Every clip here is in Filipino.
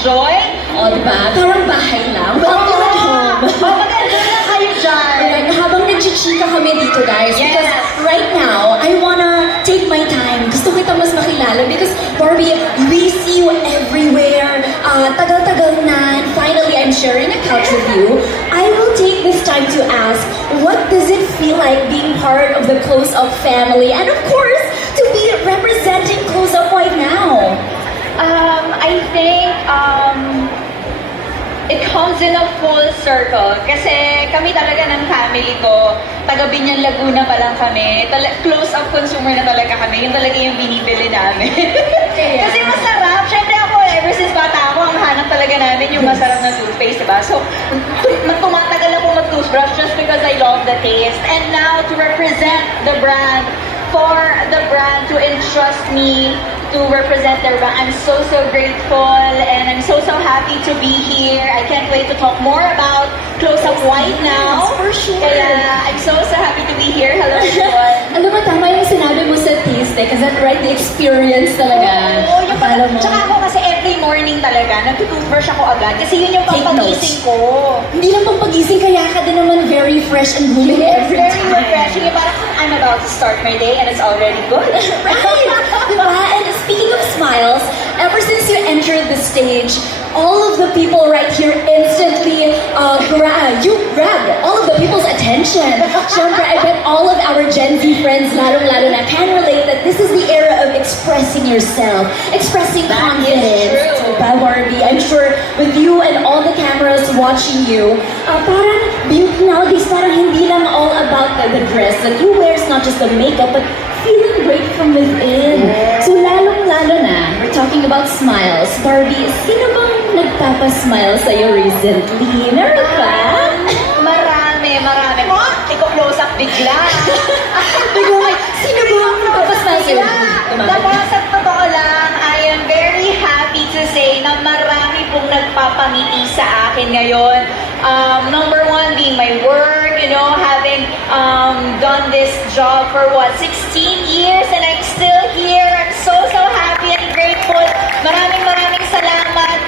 enjoy. O, diba? Parang bahay lang. Welcome at home. Maganda na kayo dyan. Like, habang nagchichika kami dito, guys, Yes. because right now, I wanna take my time. Gusto kita mas makilala because, Barbie, we see you everywhere. Tagal-tagal na, and finally, I'm sharing a couch with you. I will take this time to ask, what does it feel like being part of the Close Up family? And of course, to be representing Close Up right now. I think it comes in a full circle. Kasi kami talaga ng family ko, taga Binyan Laguna pa lang kami. Close up consumer na talaga kami. Yun talaga yung binibili namin. Kasi masarap. Siyempre ako, ever since bata ako, ang hanap talaga namin yung masarap na toothpaste, diba? So, tumatagal ako mag-toothbrush just because I love the taste. And now, to represent the brand, for the brand to entrust me to represent their brand. I'm so grateful and I'm so happy to be here. I can't wait to talk more about Close Up White now. Yes, for sure. Kaya I'm so happy to be here. Hello everyone. Alam mo, tama yung sinabi mo sa taste eh, kasi right, the experience talaga. Oo, yung Akala mo. Tsaka ako kasi every morning talaga, nag-toothbrush ako agad kasi yun yung Take pampagising ko. Hindi lang pang pagising, kaya ka din naman very fresh and blooming It's every very time. refreshing. Yung parang I'm about to start my day and it's already good. Right! Diba? And speaking of smiles, ever since you entered the stage, all of the people right here instantly grab all of the people's attention. Siyempre, I bet all of our Gen Z friends, lalong-lalo na, can relate that this is the era of expressing yourself, expressing confidence. true. Diba, Barbie? I'm sure with you and all the cameras watching you, parang beauty nowadays, parang hindi lang all about the dress that you wear. It's not just the makeup, but feeling great from within. So lalong-lalo na, we're talking about smiles. Barbie, sino bang nagpapasmile sa'yo recently? Meron ba? Marami. Ikaw close up bigla. Biglang like, sino bang nagpapasmile sa'yo? Tapos sa totoo lang, I am very happy to say na marami pong nagpapangiti sa akin ngayon. Number one being my work, having done this job for 16 years and I'm still here. I'm so happy and grateful. Maraming salamat.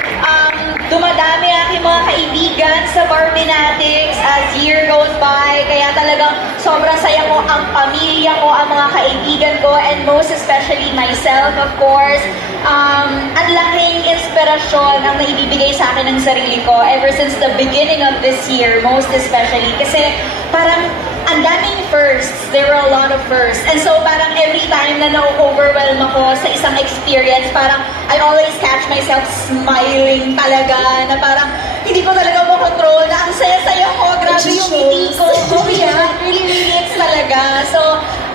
Dumadami aking mga kaibigan sa Barbinatics as year goes by. Kaya talagang sobrang saya ko, ang pamilya ko, ang mga kaibigan ko, and most especially myself, of course. Ang laking inspirasyon ang naibibigay sa akin ng sarili ko ever since the beginning of this year, most especially. Kasi parang ang daming firsts. There were a lot of firsts. And so parang every time na na-overwhelm ako sa isang experience, parang I always catch myself smiling talaga, na parang hindi ko talaga makontrol, na ang saya-saya ko, grabe yung ngiti ko. Oh yeah, really it's talaga. So,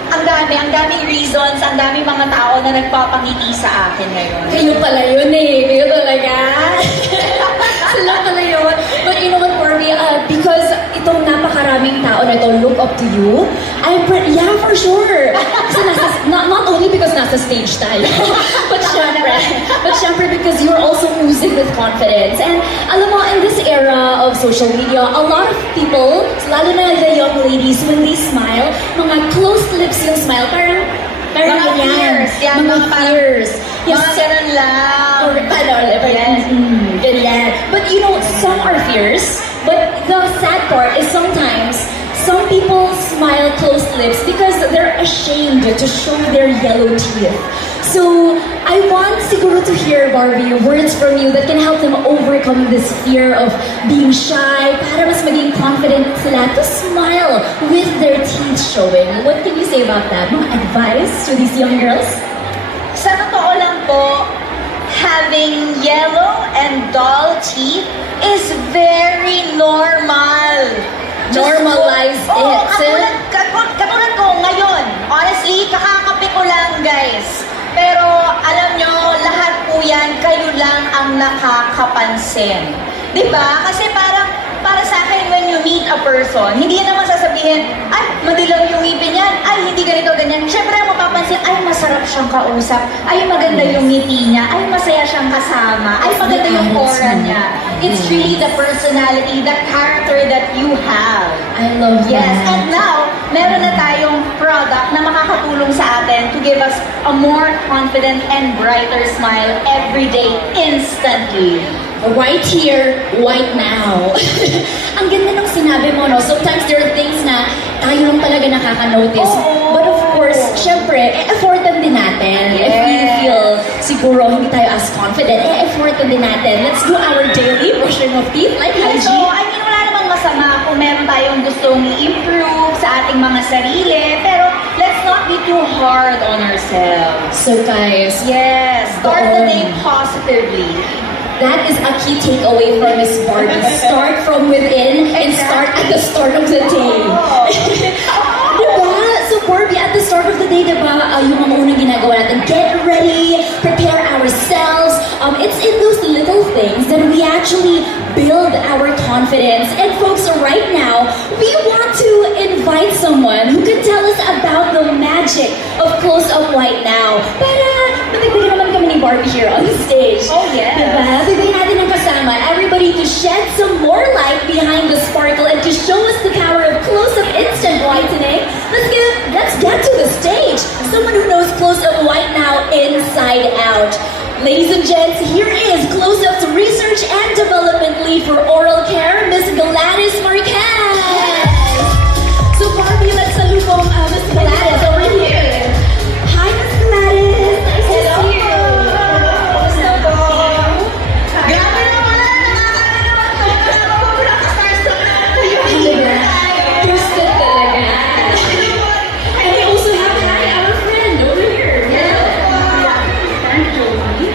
ang daming reasons, ang daming mga tao na nagpapangiti sa akin ngayon. Kayo pala yun eh. Kayo talaga. Sila pala yun. But you know what, Barbie? Because itong napakaraming tao na ito look up to you, yeah, for sure. Kasi not only because nasa stage tayo, but syempre because you're also oozing with confidence. And alam mo, in this era of social media, a lot of people, lalo na the young ladies, when they smile, mga closed lips yung smile, parang Mga ganyan. fears. Yeah, mga fears. Yes, Mga ganun lang. or Yes. ganyan. But you know, some are fierce, but the sad part is sometimes some people smile closed lips because they're ashamed to show their yellow teeth. So, I want siguro to hear, Barbie, words from you that can help them overcome this fear of being shy, para mas maging confident sila to smile with their teeth showing. What can you say about that? Mga advice to these young girls? Sa totoo lang po, having yellow and dull teeth is very normal. Normalize it, sis. Katulad ko ngayon, honestly, kakakape ko lang, guys. Pero alam nyo, lahat po yan, kayo lang ang nakakapansin. Diba? Kasi parang, para sa akin, when you meet a person, hindi naman sasabihin, ay, madilaw yung ngipin yan, ay, hindi ganito, ganyan. Siyempre, mapapansin, ay, mas masarap siyang kausap, ay maganda yung ngiti niya, ay masaya siyang kasama, ay maganda yung aura niya. It's really the personality, the character that you have. I love Yes, that. and now, meron na tayong product na makakatulong sa atin to give us a more confident and brighter smile every day, instantly. Right here, right now. Ang ganda ng sinabi mo, no? Sometimes there are things na tayo lang talaga nakaka-notice. Oo. But of course, syempre, effortan din natin. If we Yes. feel siguro hindi tayo as confident, effortan din natin. Let's do our daily brushing of teeth like So, hygiene. I mean, wala namang masama kung meron tayong gustong i-improve sa ating mga sarili, pero let's not be too hard on ourselves. So guys, Yes, start the Oo. day positively. that is a key takeaway from Miss Barbie. Start from within and start at the start of the day. Diba? So Barbie, at the start of the day, diba, yung mga unang ginagawa natin, get ready, prepare ourselves. It's in those little things that we actually build our confidence. And folks, right now, we want to invite someone who can tell us about the magic of Close Up White Now. Para matigbigyan naman kami ni Barbie here on the stage. Oh, yes. Diba? Bigyan natin ng kasama everybody to shed some more light behind the sparkle and to show us the power of Close Up Instant Whitening. Let's get to the stage. Someone who knows Close Up White Now inside out. Ladies and gents, here is Close Up's Research and Development Lead for Oral Care, Miss Gladys Marquez. So Barbie, let's salute Miss Gladys over here. Hi, Miss Gladys. Nice to see you. Kumusta po? Grabe naman! Nakakatawa to! Sobrang ka-starstruck naman to yung Diba? Gusto talaga. And we also have our friend over here. I'm Jolie,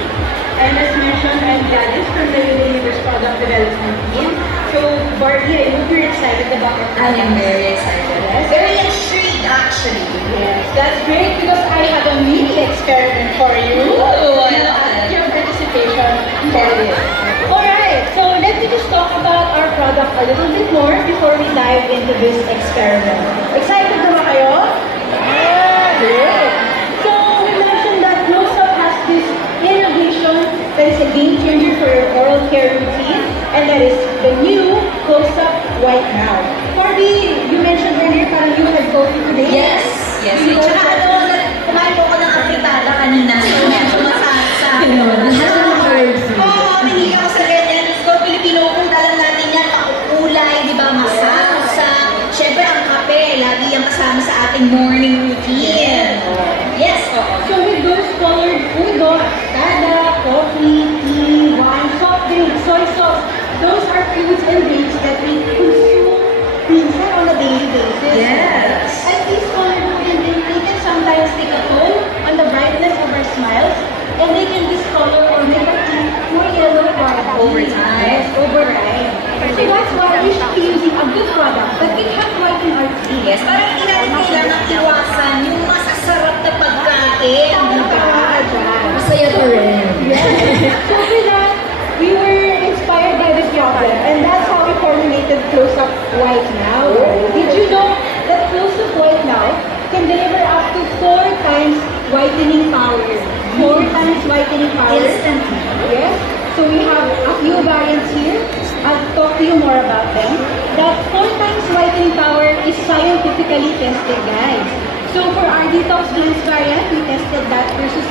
and as mentioned, I'm Gladys from the Universe Product Development Team. So, Barbie, I hope you're excited about it. I am very excited. Very intrigued, actually. Yes, that's great because I have a mini experiment for you. Ooh, I And love ask it. your participation for this. Alright, so let me just talk about our product a little bit more before we dive into this experiment. Excited na ba kayo? Great! So, we mentioned that Close Up has this innovation that is a game changer for your oral care routine, and that is the new Close Up White Now. Barbie, you mentioned earlier parang you had coffee today. Yes, yes. Tsaka ano, kumain po ako ng afritada kanina. So, medyo masasa. Ganun, lahat ng hard food. Oo, mahilig ako sa ganyan. Let's go, Filipino food. Alam natin yan, makukulay, di ba, masasa. Siyempre, ang kape, lagi yung kasama sa ating morning routine. Yes, oo. So with those colored food, tada, coffee, tea, wine, soft drinks, soy sauce, those are foods and drinks that we consume minsan on a daily basis. Yes. And these colored food and drinks, they can sometimes take a toll on the brightness of our smiles, and they can discolor or make our teeth more yellow quality. Over time. Yes, over time. So that's why we should be using a good product that can help whiten our teeth. Yes, parang hindi natin kailangan iwasan yung masasarap na pagkain, di ba? Masaya pa rin. So with that, we were inspired by the problem, and that's how we formulated Close Up White Now. Did you know that Close Up White Now can deliver up to 4 times whitening power? 4 times whitening power. Instantly. Yes. So we have a few variants here. I'll talk to you more about them. That 4 times whitening power is scientifically tested, guys. So for our detox cleanse variant, we tested that versus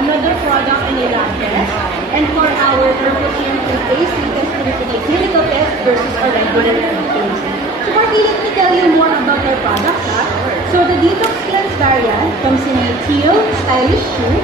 another product in a lab test. And for our purple serum toothpaste, we tested it in a clinical test versus our regular toothpaste. So Barbie, let me tell you more about our products. So the detox cleanse variant comes in a teal, stylish shoe,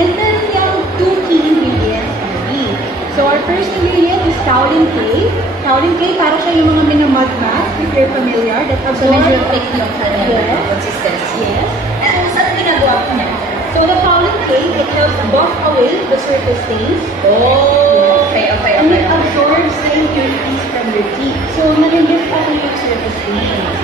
and then yung 2 key ingredients only. So our first ingredient is kaolin clay. Kaolin clay, para siya yung mga minamud mask, if you're familiar, that So, absorb... medyo thick yung kanyang Yes. consistency. Yes. And saan ginagawa ko niya? So the kaolin clay, it helps buff away the surface stains. Oh, okay. And it absorbs the impurities from your teeth. So nalilip pa rin yung surface stains.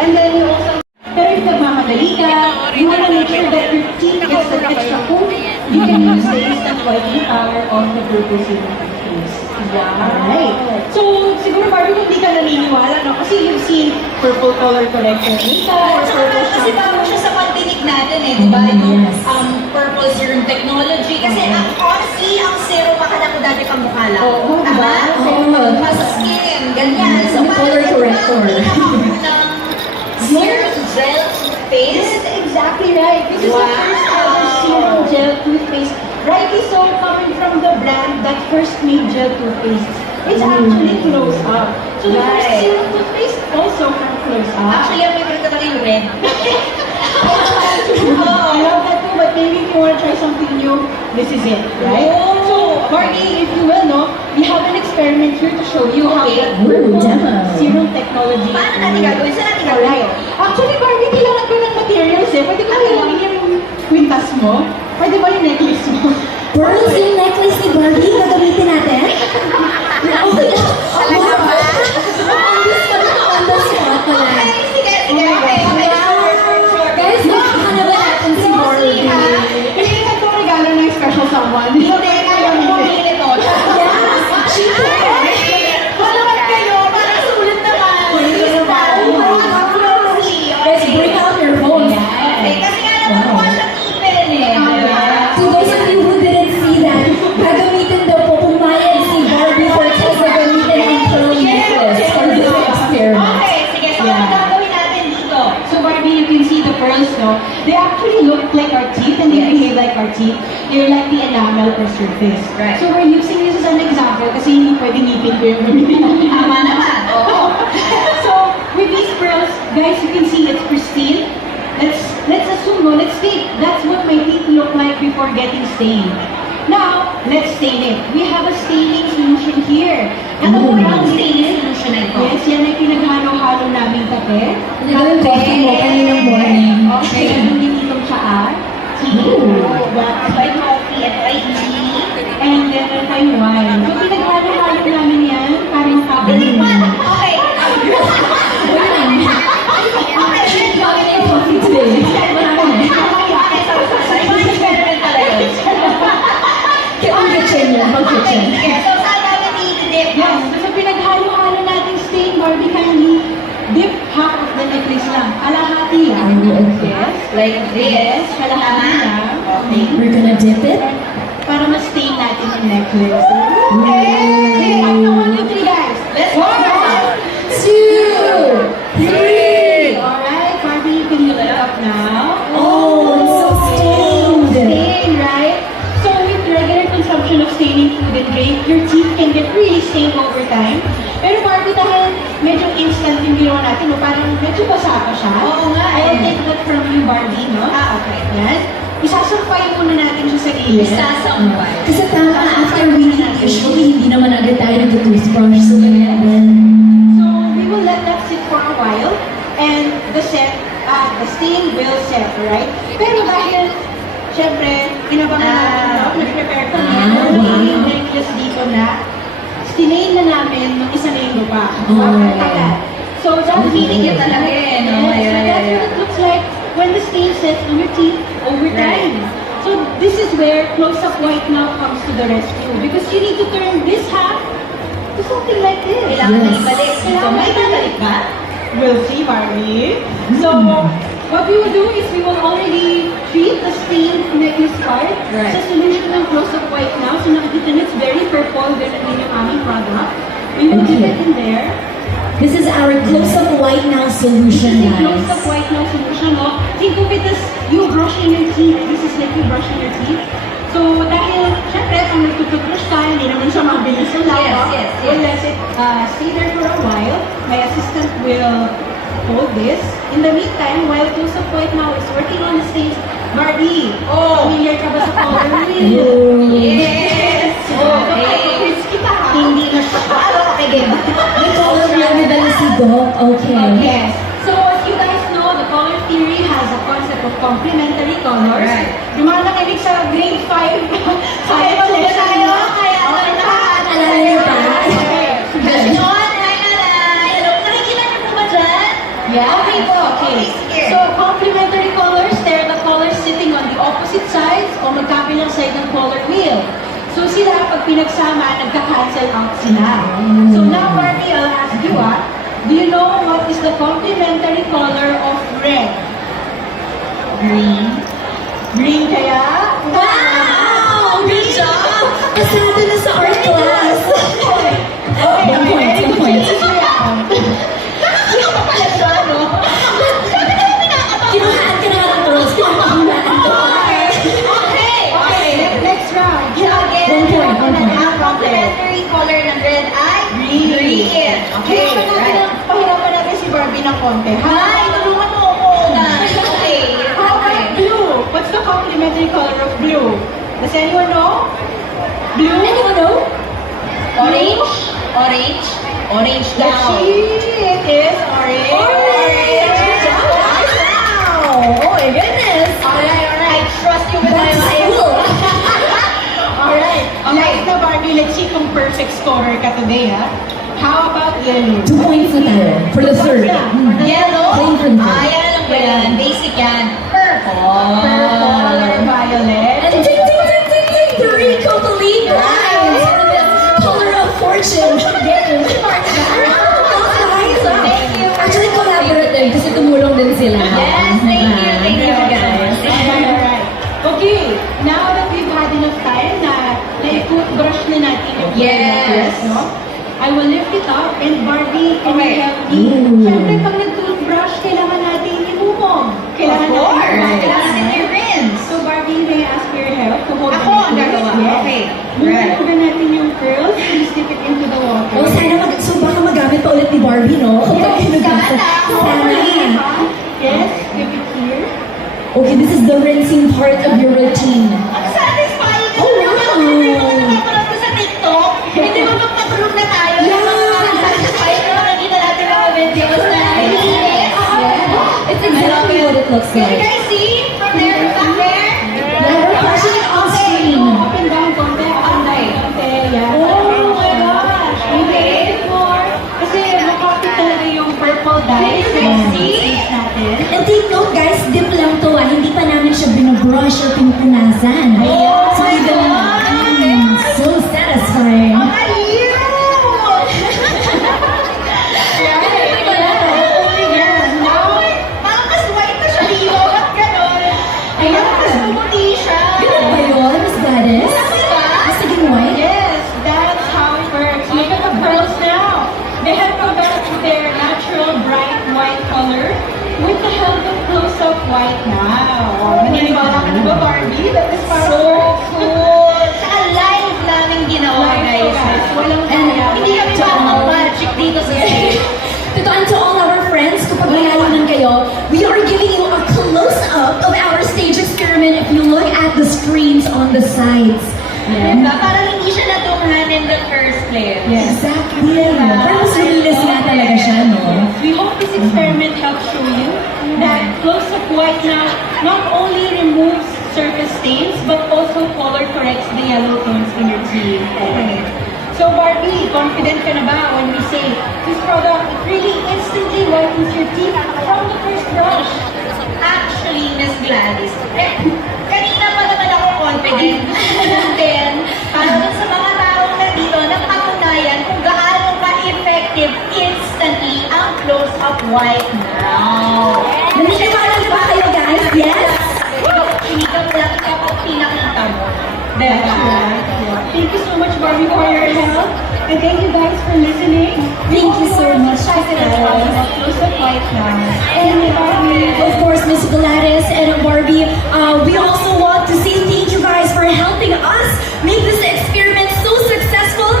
And then you also... Pero if nagmamadali ka, you want to make sure that your teeth gets an extra coat, you can use the instant whitening power of the purple serum toothpaste. Alright. So, siguro Barbie, kung di ka naniniwala, no? Kasi you've seen purple color correction makeup or purple Kasi shampoo. bago siya sa pagdinig topic natin eh, di ba? Yung Yes. purple serum technology. Kasi honestly, ang serum akala ko dati pang mukha lang. Oo, Tama? diba? Oo. Mas skin, ganyan. Yung color corrector. Serum gel This is toothpaste. exactly right. This is the first ever serum gel toothpaste. Rightly so, coming from the brand that first made gel toothpaste. It's actually close up. So the first Right. serum toothpaste also from close up. Actually, ang favorite ko talaga yung red. I love that too, but maybe if you want to try something new, this is it, right? Oh. So, Margie, if you will know, we have an experiment here to show you how Okay. that purple demo. serum technology. Paano natin gagawin? Saan natin Alright. gagawin? Actually, Barbie, kailangan ko ng materials eh. Pwede ko hilangin yung kwintas mo? Pwede ba yung necklace mo? Pearls yung necklace ni Barbie, gagamitin natin? Talaga ba? On the spot pala. Okay, sige, sige. Oh my Okay, God. okay. Sure, sure, sure. Guys, makakana ba natin si Barbie? Hindi ka ito regalo ng special someone. Hindi, kaya ko pumili to. Yes, she can. Wala naman kayo, parang sulit naman. Guys, bring out your phone. Okay, kasi nga naman mukha siyang ipin eh. To those of you who didn't see that, gagamitin daw po pumayag si Barbie Fortes na gamitin ang pearl necklace for this experiment. Okay, sige. So, ano gagawin natin dito? So Barbie, you can see the pearls, no? They actually look like our teeth and they behave like our teeth. They're like the enamel or surface. Right. So we're using this as an example kasi hindi pwedeng ngipin ko yung gamitin natin. Tama naman. Oo. So with these pearls, guys, you can see it's pristine. Let's assume, no, let's think that's what my teeth look like before getting stained. Now, let's stain it. We have a staining solution here. Ano po ang staining solution na ito? Yes, yan ay pinaghalo-halo naming kape. Pinagawin coffee mo kaninang morning. Okay, ano din itong tsaa? By coffee, ito ay tea. And then, meron tayong wine. So, pinaghalo-halo namin yan para makabili. Okay. Coffee today. Okay, sorry. Ibang experiment pala yun. Pang-kitchen yan, pang-kitchen. Okay, so saan natin i-dip? Yes, so pinaghalo-halo natin stain, Barbie, kindly dip half of the necklace lang. Kalahati lang. Yes. Like Yes, this. kalahati lang. Okay. We're gonna dip it. Para ma-stain natin yung necklace. Okay. Count na 1, 2, 3, guys. Let's go. 2, 3. Alright, Barbie, you can look it up now. Oh, it's so stained. Stain, right? So with regular consumption of staining food and drink, your teeth can get really stained over time. Pero Barbie, dahil medyo instant yung ginawa natin, no? Parang medyo basa pa siya. Oo nga I'll eh. take that from you, Barbie, no? Okay. Yan. Isasampay muna natin siya sa gilid. Sasampay. Kasi tama, after we eat, usually hindi naman agad tayo nag-toothbrush. So, ganyan din. So we will let that sit for a while and the stain will set, right? Pero dahil, syempre, inabangan natin, no? Nag-prepare kami, meron na aming necklace dito na stinain na namin nung isang linggo pa. Oh. So that's Feeling yun talaga eh, no? Yes, so Yeah, that's yeah, what it looks like when the stain sets on your teeth over time. So this is where close-up white now comes to the rescue because you need to turn this half to something like this. Kailangan na Yes. ibalik dito. Kailangan May ibalik. ibalik ba? We'll see, Barbie. So, what we will do is we will already treat the stained necklace part Right. sa solution ng close-up white now. So, nakikita niyo, it's very purple. Ganun din yung aming product. We will dip Okay. it in there. This is our close-up white now solution, This is guys. close-up white now solution, no? Think of it as you brushing your teeth. This is like you brushing your teeth. So, dahil, syempre, pag nagtututbrush tayo, hindi naman siya mabilis yung laptop. Yes. We'll let it stay there for a while. My assistant will hold this. In the meantime, while close-up white now is working on the stains, Barbie, familiar ka ba sa color wheel? Yes! Okay. Kita ha? Hindi na siya. Okay, game. May color wheel na dala si Doc. Okay. Yes. So, as you guys know, the color theory has a concept of complementary colors. Right. Yung mga nakinig sa grade 5, Kaya po ba tayo? Kaya Okay, lahat. Alala niyo pa? Ganon, hi nanay. Hello, nakikita niyo po ba dyan? Yeah. Okay po. Okay. Sige. So, complementary colors, they're the colors sitting on the opposite sides o magkabilang side ng color wheel. So, sila, pag pinagsama, nagka-cancel out sila. So, now, Barbie, I'll ask you, do you know what is the complementary color of red? Green. Green kaya? Wow! Good job! Pasado na sa art class. Okay, One point, very 2 good points. Hindi ko pa pala siya, no? Sabi ka namin nakakatawa. Kinuhaan ka na nga ng girls. Kinuhaan ka. Okay. Next round. So again, 1 point, 1 point. ang complementary color ng red ay green. Okay, right. Pahirapan natin si Barbie ng konti. Hi, tulungan mo ako, guys. Okay. How about blue? What's the complementary color of blue? Does anyone know? Blue? Anyone know? Orange. Orange. Orange Let's daw. see. It is orange. Orange. Wow! Oh my goodness! Alright. Trust you with my That's life. cool! Alright. Okay. Next na Barbie, let's see kung perfect scorer ka today, ha? How about yellow? 2 points na tayo for the third. Yellow. Playing for the third. Yan lang ba yan? Basic yan. Purple. Purple or violet? And ding, ding, ding, ding, ding! Three complete points for this color of fortune game. Thank you. Actually, collaborative kasi tumulong din sila. Yes, thank you. Thank you, guys. Alright. Okay, now that we've had enough time na na-toothbrush na natin yung Yes. no? I will lift it up and Barbie, can Okay. you help me? Ooh. Siyempre, pag nag-toothbrush, kailangan natin imumog. Kailangan Of course. natin Kailangan natin i-rinse. So Barbie, may I ask for your help to hold Ako the ang curls? gagawa. Yes. Okay. Moving Right. over natin yung curls, please dip it into the water. Oh, sana so baka magamit pa ulit ni Barbie, no? Yes, sana. Sana. Yes, dip it here. Okay, this is the rinsing part of your routine. Ang satisfying. Oh, wow. Hindi mo nakapanood ko sa TikTok. Hindi mo magpa-prove na tayo. Yeah. Satisfying na nakita natin mga videos na naiinis. It's exactly what it looks Can you like. guys see? From there, back there? Yeah, we're watching it on screen. Up and down, konti, up and down, konti. Yeah. Oh my gosh. Okay. More. Kasi makapit talaga yung purple dye. Can you see? Natin. And take note guys, dip lang to ah. Hindi pa namin siya binubrush or pinupunasan. Oh So my even, God! so satisfying. Ang aliw! Parang mas white na siya dito. Ba't ganon? Ayun, mas pumuti siya. Ganun ba yun, Miss Gladys? Diba? Mas naging white? Yes, that's how it works. Look at the curls now. They have come back to their natural bright white color with the help of close-up white now. Maniniwala ka na ba, Barbie? That is So cool! Saka live namin ginawa, Live to, guys. guys. Walang And kaya. Hindi kami magic dito sa stage. Totoo, and to all our friends, kapag nalaman kayo, we are giving you a close-up of our stage experiment if you look at the screens on the sides. Diba? Parang hindi siya nadunghan in the first place. Yes. Exactly. Pero mas malinis nga talaga siya, no? We hope this experiment helps show you that close-up white now not only removes surface stains but also color corrects the yellow tones in your teeth. Okay. So Barbie, confident ka na ba when we say this product it really instantly whitens your teeth from the first brush? Actually, Miss Gladys, kanina pa naman ako confident. Gusto ko lang din, para dun sa mga taong nandito, napatunayan kung gaano ka-effective instantly ang close-up white now. Naniniwala na ba kayo, guys? Yes? Ikaw, chinigang mo lang kapag pinakita mo. That's right. Thank you so much, Barbie, for your help. And thank you guys for listening. Thank you so much, Close-up white now. And Barbie, Of course, Miss Gladys and Barbie, we also want to say thank you guys for helping us make this experiment so successful.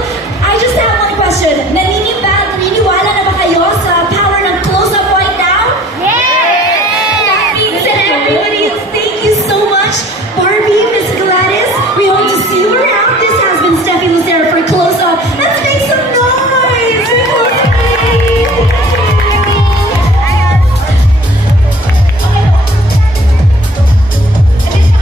I just have one question. Naniniwala na ba kayo sa power ng close-up white now? That means that everybody, thank you so much, Barbie, Miss Gladys. We hope to see you around. This has been Steffi Lucero for Close Up. Let's make some noise for Close Up. At least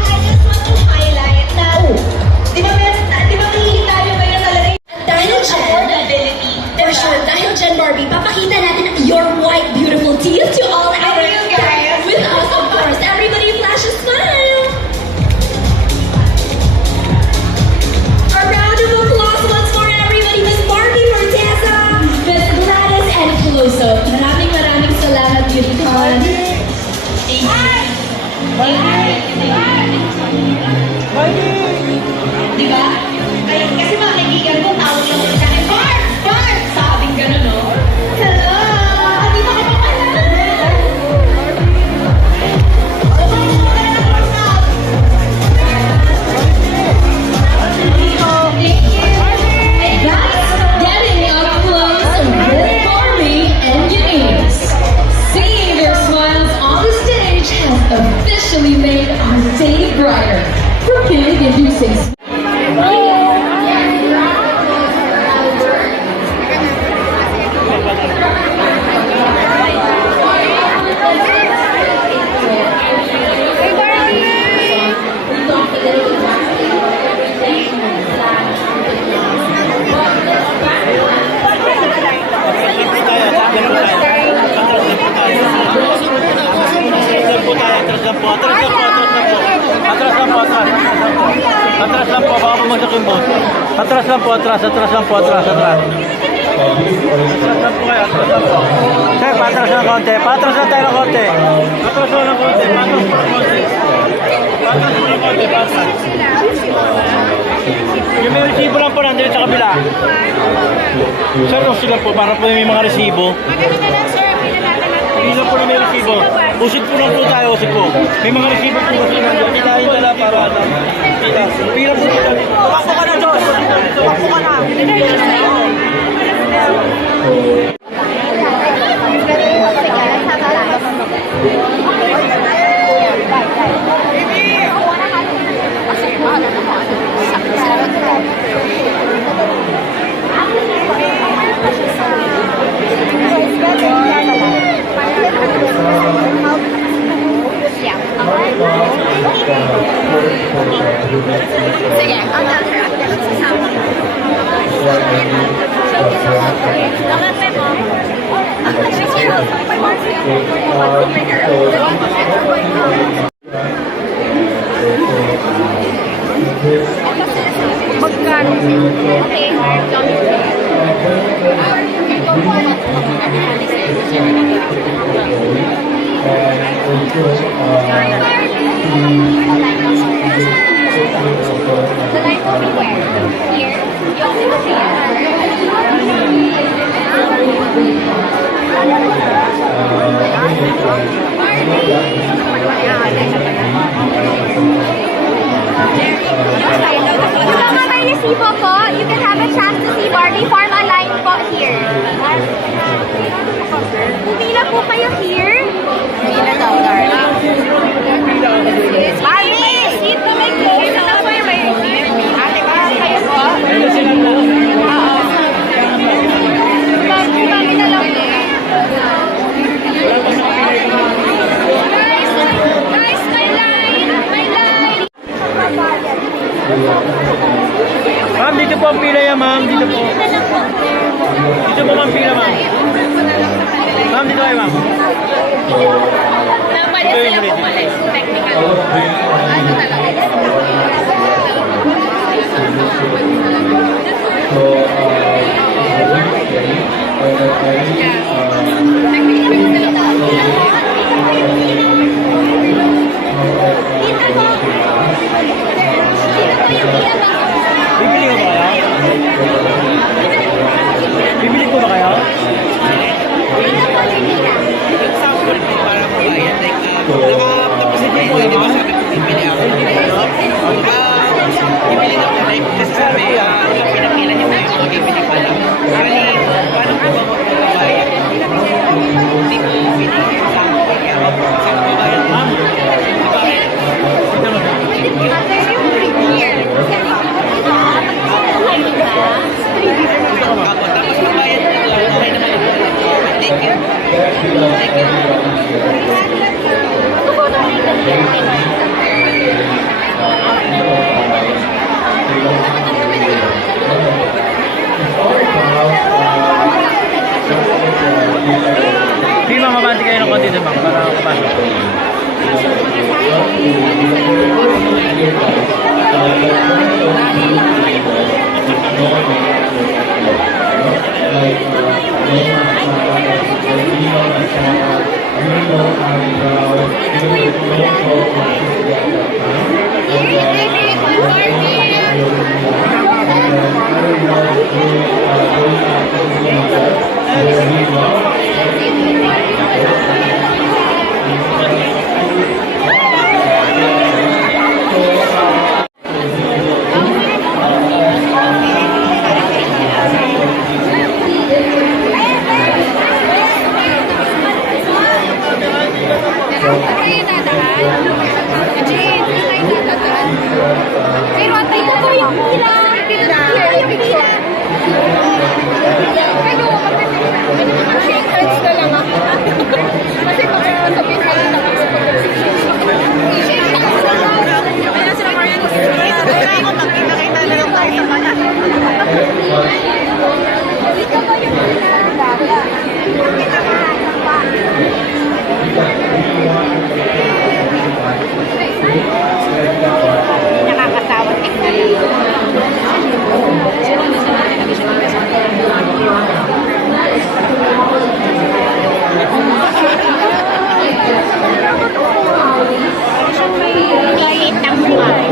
introducing. Atras lang po, baka pumasok yung boat. Atras lang po. Atras lang po kayo, atras lang po. Sir, patras lang konti. Patras lang tayo ng konti. Patras lang ng konti. Patras. Yung may resibo lang po nandun sa kabila. Sir, sila po, para po may mga resibo. Hindi lang po na may resibo. Usit po lang po tayo, usit po. May mga resibo po kasi nandun. Kinahin na lang para ano. Pila po dito. Tumakbo ka na, Diyos! Tumakbo ka na! Sige, ang dami ako sasama. Nakasay mo? Magkano? Okay. The light will be where? Here? Kung may resibo po, you can have a chance to see Barbie form a line po here. Pumila po kayo here. Pumila daw, darling. Barbie! Seat na may close. Ito na po yung may receipt. Ate ba? Kayo po? Oo. Barbie na lang po. Guys, may line! May line! Ma'am, dito po ang pila yan, ma'am. Dito po. Dito po ang pila, ma'am. Ma'am, dito kayo, ma'am. Pwede sila pumalis. Technical. Ano talaga? Bibili ko ba kayo? Bibili ko ba kayo? Example po para mabayan, like, tapos na kayo, di ba sabi ko bibili ako? Bibili na po, like, kasi sabi, yung pinapila niyo po yung mga bibili pa lang. Actually, paano po ba magbabayan? Hindi ko binili sa ako, kaya ako po kasi magbabayan. Ma'am, di ba rin? Tapos magbayan na lang, okay naman ito. Thank you. Thank you. Hindi, ma'am, mabanti kayo ng konti doon, ma'am, para kapasok. Kayo dadaan? Jane, kayo dadaan? mag-shake hands na lang ako. Kasi baka sabihin kayo na kasi shake hands na lang. Kaya sila Marian, kaya ako magkita-kita na lang tayo sa kanya. Dito ba yung pinagdaga? Kita ka pa. Nakakatawa tingnan. Kahit ng buhay.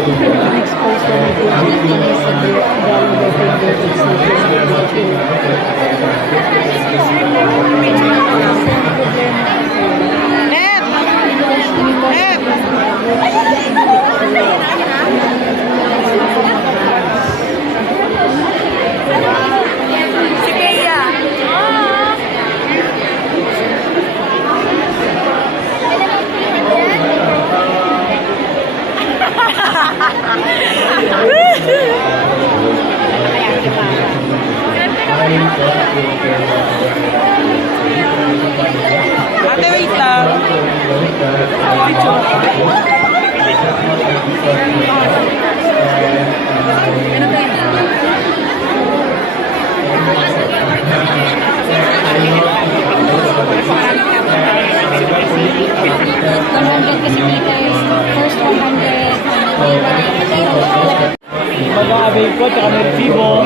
Si Bea. Ate, wait lang. Mag-a-avail ko, tsaka may resibo.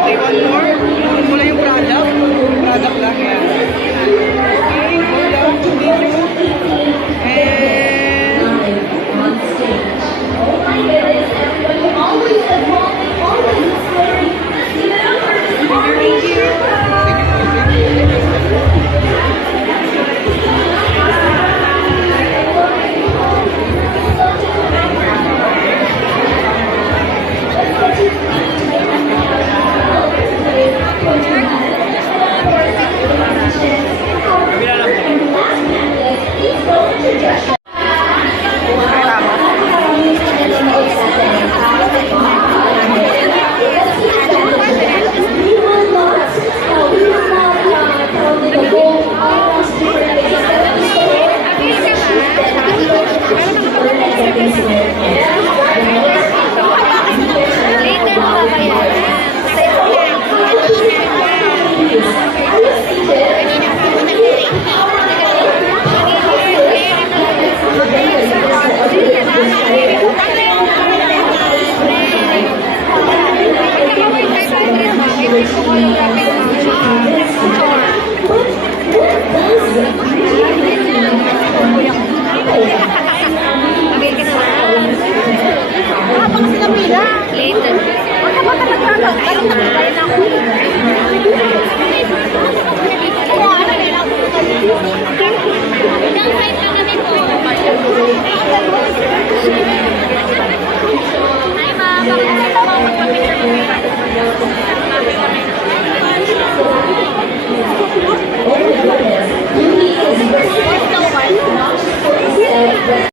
Okay, one more. Iwan mo lang yung product. Product lang yan. Okay, hold on. Kabila lang po.